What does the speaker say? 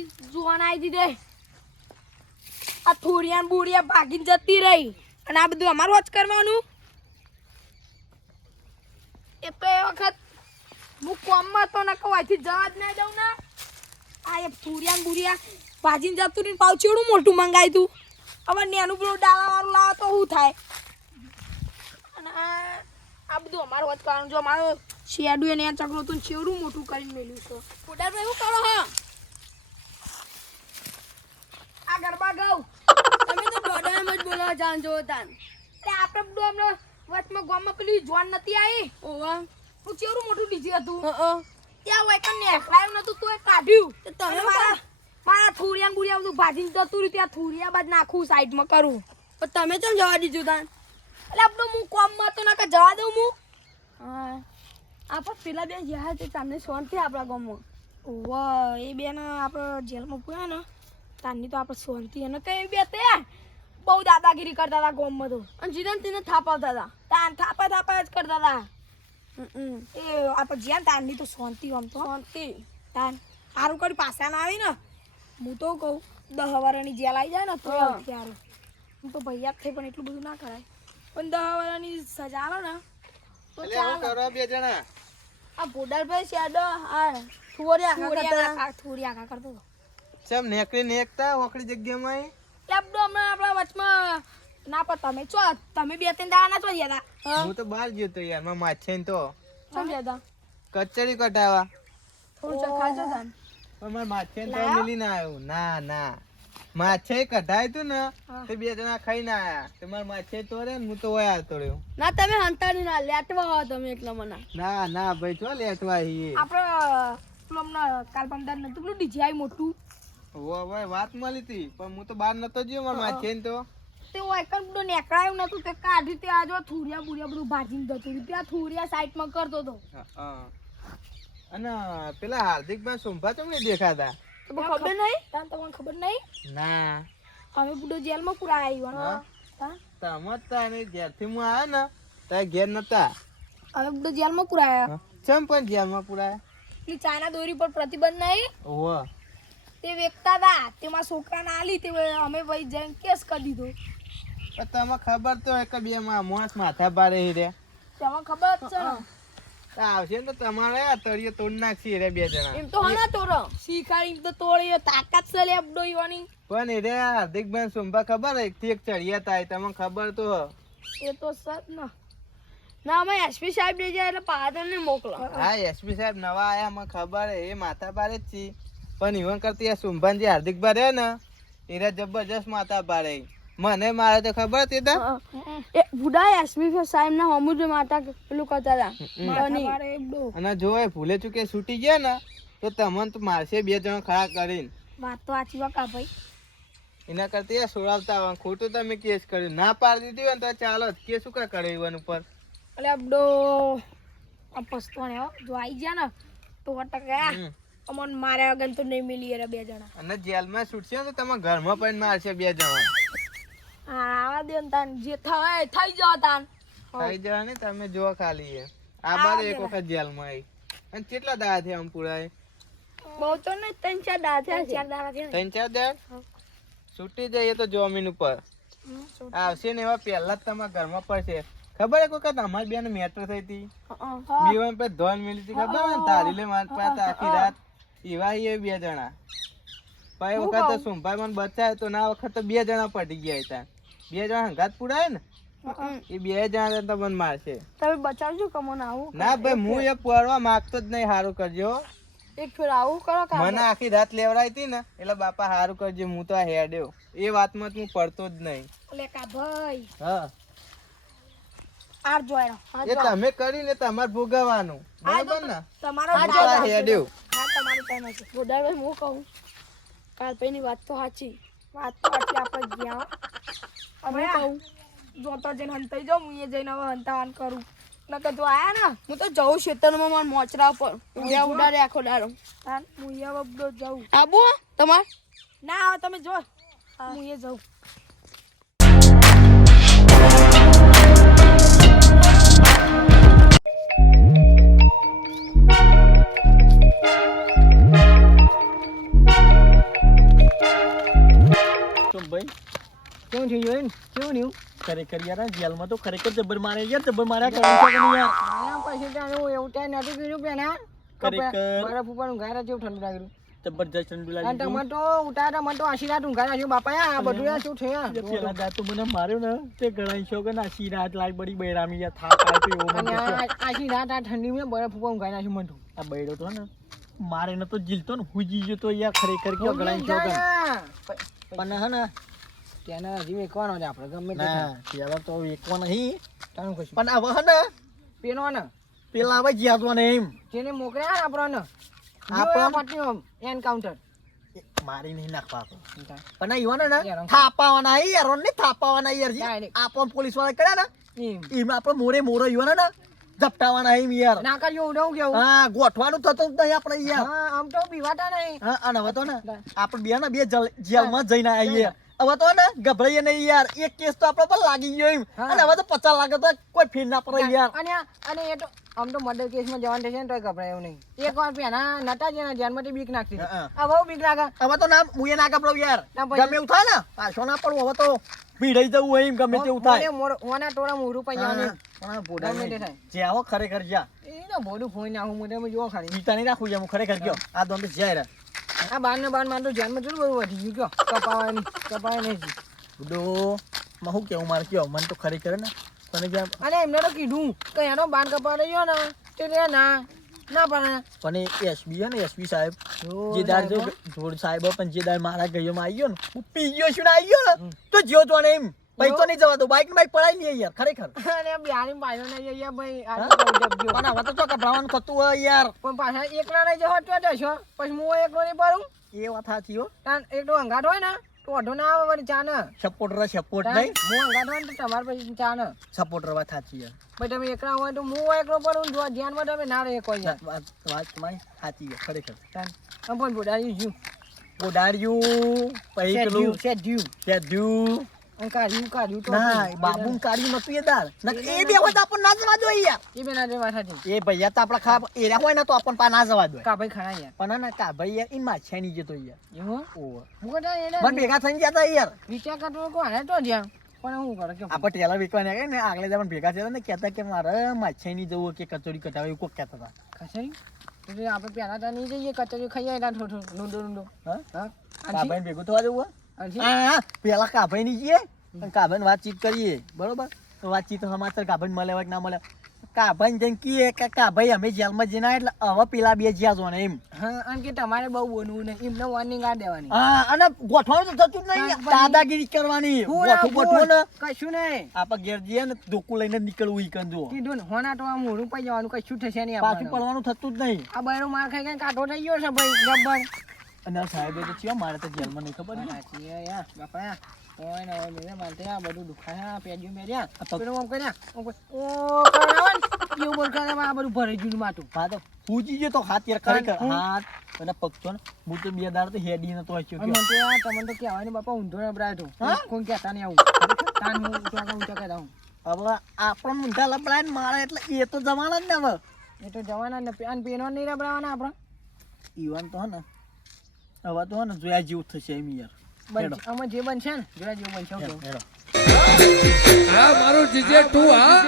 બધી જોવાન આવી દીધે આ થોરિયાન બુડિયા ભાગીને જતી રહી અને આ બધું અમારું જ કરવાનું એ તો એ વખત હું કોમમાં તો ન કહું અહીંથી જવા જ ના દઉં ને આ એ થોરિયાન બુડિયા ભાજીને જતું રહીને પાછું ચેવડું મોટું મંગાવ્યું તું હવે નેનું પેલું ડાળાવાળું લાવો તો શું થાય અને આ બધું અમારું જ કરવાનું જો મારો શેડું એને ચકડો તો ચેવડું મોટું કરીને મેલ્યું છે પોટાભાઈ શું કરો હા આ ગરબા ગાઉ તમે તો દોડામાં જ બોલાવા જાણ જો તાન તે આપણે બધું અમને વચમાં ગામમાં પેલી જોન નથી આવી ઓવા હું ચેવડું મોટું ડીજે હતું ત્યાં હોય કને નેકલાયું નતું તોય કાઢ્યું તો તમે મારા થોરિયાન ગુડિયા બધું ભાજીને જતું રહ્યું ત્યાં થોરિયા બાદ નાખું સાઈડમાં કરું પણ તમે કેમ જવા દીધું તાન એટલે આપણું હું કોમમાં તો નકર જવા દઉં હું હા આપણે પેલા બે જ્યાં તે તમને શાંતિ આપણા ગામમાં ઓવા એ બેન આપણે જેલમાં પૂર્યા ને તારની તો આપણે શાંતિ અને કઈ બે તે બહુ દાદાગીરી કરતા હતા ગામમાં તો અને જીવન તેને થાપાવતા હતા તાન થાપા જ કરતા હતા એ આપણે જ્યાં તારની તો શાંતિ આમ તો શાંતિ તાન સારું કરી પાછા ના આવી ને હું તો કહું 10 વર્ષની જેલ આવી જાય ને તો ત્યારે હું તો ભૈયા થઈ પણ એટલું બધું ના કરાય પણ 10 વર્ષની સજા આવે ને તો ચાલો બે જણા આ ભોડાભાઈ શેડો આ થોડી આખા કરતો ચમ નેકરી નેકતા ઓકડી જગ્યામાં લેપડો હમણાં આપણા વચમાં ના પણ તમે ચો તમે 2-3 દાડા ના ચો ગયા હતા હું તો બહાર ગયો તો યાર માં માછે તો ચમ ગયા હતા કચડી કટાવા થોડું ચખાજો તાન પણ માર માછે તો મિલી ના આવ્યો ના ના માછે કઢાય તું ને તે બે જણા ખાઈને આયા તે માર માછે તો રે હું તો ઓય આવતો રહ્યો ના તમે હંતાની ના લેટવા હો તમે એકલા મના ના ના ભાઈ છો લેટવા હી આપણે પ્લમના કાલપંદર નતું પેલું ડીજે આઈ મોટું ઓય વાત મળી હતી પણ હું તો બહાર નતો ગયો માર માછે તો તે ઓય કન બધું નેકળાયું નતું તે કાઢી તે આજો થોરિયા બુરિયા બધું ભાજીને જતું રહ્યું ત્યાં થોરિયા સાઈડમાં કરતો તો અને પેલા હાર્દિકભાઈ સોમભા તમને દેખાતા તો ખબર નહીં તાન તમને ખબર નહીં ના હવે બુડો જેલમાં પૂરા આવ્યો હા સમજતા ને ઘેરથી હું આવ્યો ને તાર ઘેર નતા હવે બુડો જેલમાં પૂરા આવ્યા ચમ પણ જેલમાં પુરાયા એ ચાઇના દોરી પર પ્રતિબંધ નહીં ઓહો તે વેચતા હતા તેમાં છોકરાને આલી તે અમે ભાઈ જઈને કેસ કરી દીધો પણ તમે ખબર તો એક બે માં મોસ માથા પાડે રે તેમાં ખબર જ છે ને આવશે ને તો તમારે આ તળિયે તોડ નાખશે રે બે જણા એમ તો હના તોડ શીખાડી તો તોડી તાકાત છે લે અબડો ઈવાની પણ રે હાર્દિકભાઈ સોમભા ખબર એક થી એક ચડિયા થાય તમને ખબર તો એ તો સત ના અમે એસપી સાહેબ લઈ જાય એટલે પાદર ને મોકલો હા એસપી સાહેબ નવા આયા મને ખબર હે એ માથા પાડે જ છે પણ ઈવન કરતી આ સોમભાન જે હાર્દિકભાઈ રે ને એને જબરજસ્ત માથા પાડે મને મારે તો ખબર હતી તા એ બુડા એસપી સાહેબ ના હમુદ માતા પેલું કરતા હતા અને જો એ ભૂલે ચૂકે છૂટી ગયા ને તો તમને તો મારશે બે જણ ખરા કરીને વાત તો સાચી વાકા ભાઈ એના કરતી સોડાવતા હોય ખોટું તમે કેસ કર્યું ના પાડી દીધી હોય ને તો ચાલો કે શું કા કરે ઈવન ઉપર એટલે અબડો આ પસ્તોને જો આવી ગયા ને તો વટકા અમન મારે વગર તો નહીં મિલી રે બે જણા અને જેલમાં છૂટશે ને તો તમે ઘરમાં પણ મારશે બે જણા આવા દે તાન જે થાય થઈ જાવ તાન થઈ જવા ને તમે જો ખાલી આ બાદ એક વખત જેલમાં આવી અને કેટલા દાડા થયા આમ પુરાય બહુ તો ને 3-4 દાડા થયા 4 દાડા થયા 3-4 દાડા છૂટી જઈએ તો જમીન ઉપર આવશે ને એવા પહેલા જ તમારા ઘરમાં પડશે ખબર એક વખત અમારી બેન મેટર થઈ હતી બીવાન પર ધોન મિલી હતી ખબર ને તારી લે માર પાસે આખી રાત એવા એ બે જણા પછી વખત તો સુંભાઈ મને બચાય તો ના વખત તો બે જણા પડી ગયા હતા બે જણા હંગાત પુરાય ને એ બે જણા તો મને મારશે તમે બચાવજો કમોન આવું ના ભાઈ હું એ પડવા માંગતો જ નહીં સારું કરજો એક ફેર આવું કરો મને આખી રાત લેવડાઈ હતી ને એટલે બાપા સારું કરજો હું તો હેડ્યો એ વાતમાં હું પડતો જ નહીં લે કા ભાઈ હા આર જોય એ તમે કરીને તમારે ભોગવવાનું બરાબર ને તમારો હેડ્યો હા તમારું ટાઈમ છે બોડાવે હું કહું કાલ પૈની વાત તો સાચી આપણે ગયા અમે કહું જોતો જઈને હંતાઈ જાઉં હું એ જઈને હવે હંતાવાન કરું નકર જો આયા ને હું તો જઉં ખેતરમાં મારા મોચરા પર ઉડ્યા ઉડાડે આખો દાડો તાન હું એ બબડો જાઉં આબુ તમાર ના આવે તમે જો હું એ જાઉં ખરેખર યાર આ જેલમાં તો ખરેખર જબર મારે યાર જબર માર્યા કરું છે કે નહીં યાર પછી ત્યાં એવું ત્યાં નથી કર્યું પેલા ખરેખર બરફ ઉપર ઊંઘાડા જેવું ઠંડુ લાગ્યું જબરજસ્ત ઠંડુ અને લાગી તમે તો ઉતારા મને તો આશીર્વાદ ઊંઘાડા છે બાપા આ બધું યાર શું થયું પેલા દા તો મને માર્યો ને તે ગણાઈ છો કે નાસી રાત લાગ બડી બૈરામી યાર થાક આવે તો એવો મને અને થયો. આશીર્વાદ આ ઠંડીમાં બરફ ઉપર ઊંઘાડા છે મને તો આ બૈરો તો ને મારે ન તો જીલતો ને હુજી ગયો તો યાર ખરેખર કયો ગણાઈ છો કે પણ હે ને ત્યાં હજી વેકવાનો છે આપણે ગમે તે ના પેલા તો વેકવા નહીં તારું કશું પણ હવે હે ને પેલો ને પેલા હવે જ્યાદવા ને એમ જેને મોકલ્યા ને આપણને આપણા- પટ્ટી એનકાઉન્ટર મારી નહીં નાખવા આપણે પણ ઈવન ને યાર, થાપાવાના યાર ને થાપાવાના યાર Direct. આપણ પોલીસ વાળા કર્યા ને એમ એમાં આપણે મોરે ઈવન ને ઝપટાવાના એમ યાર ના કરજો ઉડવું કેવું હા ગોઠવાનું થતું જ નહીં આપણે યાર હા આમ તો બીવાતા નહીં હા અને હવે તો ને આપણે બે ને બે જેલમાં જઈને આવીએ હવે તો ને ગભરાઈએ નહીં યાર એક કેસ તો આપણે પર લાગી ગયો એમ હા. અને હવે તો 50 લાગે તો કોઈ ફેર ના પડે યાર અને એ તો આમ તો મર્ડર કેસમાં જવાનું થશે ને તોય ગભરાય એવું નહીં એક વાર પેલા નતા જેના ધ્યાનમાંથી બીક નાખતી હતી. હા. આ બહુ બીક લાગે હવે તો ના મુએ ના ગભરાવ યાર ના પછી- ગમે એવું થાય ને પાછો ના પડવું હવે તો ભીડાઈ જવું હોય એમ ગમે તેવું થાય ઓના ટોળા મોઢું પૈયાનું પણ ભોડા ગમે તે થાય. જે આવો ખરેખર જ્યાં એ તો મોઢું ફોઈ નાખું મોઢામાં જોવો ખાલી બીતા નહીં રાખું હું ખરેખર ગયો આ દોંડ જાય રે આ બાર ને બાર માં તો ધ્યાનમાં થોડું બધું વધી ગયું કયો કપાય નહીં બુડો માં હું કેવું મારે કયો મને તો ખરેખર ને તને જ્યાં અને એમને તો કીધું કે એનો બાન કપાડે ગયો ને તે રે ના પણ પણ એસબી ને એસબી સાહેબ જે દાર જો જોડ સાહેબ પણ જે દાર મારા ગયોમાં આવી ગયો ને હું પી ગયો છું ને આવી ગયો ને તો જ્યો તો ને એમ ભાઈ તો નહીં જવા દો બાઈક બાઈક પડાઈ નહીં યાર ખરેખર અને બિહારી પાછો નહીં જઈએ ભાઈ આ હા? તો જબજો. પણ હવે તો ચોકા ભ્રમણ થતું હોય યાર પણ પાછા એકલા નહીં જવા તો જશો પછી હું એકલો નહીં પડું એ વાત સાચી હો તાન એક તો અંગાટ હોય ને તો અઢો ના આવે વળી ચા ને સપોર્ટ તાન નહીં હું અંગાટ હોય ને તો તમારે પછી ચા ને સપોર્ટર વાત સાચી યાર પછી તમે એકલા હોય તો હું એકલો પડું જો ધ્યાનમાં તમે ના રહે કોઈ યાર વાત તમારી સાચી યાર ખરેખર તાન આમ પણ બોડાડી જ્યું ગોડાર્યું પછી પેલું સેધ્યું અને કાઢ્યું તો ના બાબુ કાઢ્યું નતું એ દાર એ બે હોય તો આપણને ના જવા દો યાર એ બેના જે વાત હતી એ ભૈયા તો આપણા ખા એરા હોય ને તો આપણને પા ના જવા દો કા ભાઈ ખાણા યાર પણ ના કા ભાઈ યાર ઈ માછાની જતો યાર એવું ઓવર હું કહેતા એને મને ભેગા થઈને જતા યાર વિચાર કરતો કો હાલે તો જ્યાં પણ હું કરે કે આપણે ટેલર વેચવાને ગયા ને આગલે જવાનું ભેગા થયા ને કહેતા કે મારે માછાની જવું કે કચોરી કટાવે એવું કોક કહેતા હતા ખસરી તો આપણે પહેલા તો નહીં જઈએ કચોરી ખાઈએ એટલે થોડું નુંડો હા હા કાભાઈ ભેગું થવા જવું હોય? અંશી હા હા પેલા કાભાઈ ની જઈએ અને કાભાઈ વાતચીત કરીએ બરોબર તો વાતચીત સમાચાર કાભાઈ મળે હોય કે ના મળે કાભાઈ જઈને કહીએ કે કાભાઈ અમે જેલમાં જઈને આયા એટલે હવે પેલા બે જ્યાં છો ને એમ હા અને કે તમારે બહુ બોલવું નહીં એમને વોર્નિંગ આ દેવાની હા અને ગોઠવાનું તો થતું જ નહીં કાભાઈ. દાદાગીરી કરવાની પૂરા ગોઠવું ને કશું નહીં આપણે ઘેર જઈએ ને ધોકું લઈને નીકળવું ઈ કંદો કીધું ને હોના તો આમ મોઢું પઈ જવાનું કશું થશે નહીં પાછું આપણને. પડવાનું થતું જ નહીં આ બૈરો માર ખાઈ ખાઈને કાઢો થઈ ગયો છે ભાઈ ગબ્બર અને સાહેબે તો ચિયો મારે તો જેલમાં નહીં ખબર ને. સાચી હે યાર બાપા ઓય ને ઓય મેરે મારતે આ બધું દુખાય આ પેજ્યું મેર્યા આ પગ- પેલો આમ કર્યા આમ કરી, ઓ કરાવન એવું બોલ કરે આ બધું ભરાઈ ગયું માથું હા તો પૂજી ગયો તો હાથ યાર ખરેખર હું? હાથ અને પગ તો ને હું તો બે દાડ તો હેડી નતો વાંચ્યો અને કયો. મને તો આ તમને તો કહેવાય ને બાપા ઊંધો નબળાય તો હા? કોઈ કહેતા નહીં આવું તાન હું ચોકા ઊંચા કહેતા હું હવે આપણો મુંઢા લબડાય ને મારે એટલે એ તો જવાના જ ને હવે એ તો જવાના ને અને પેનો નહીં રબડાવાના આપણા ઈવન તો હે ને હવે તો હે ને જોયા જેવું થશે એમ યાર હેડો. આમાં જે બનશે ને જોયા જેવું બનશે હેડો, હું કહું. હેડો. આ મારું જીજે તું હા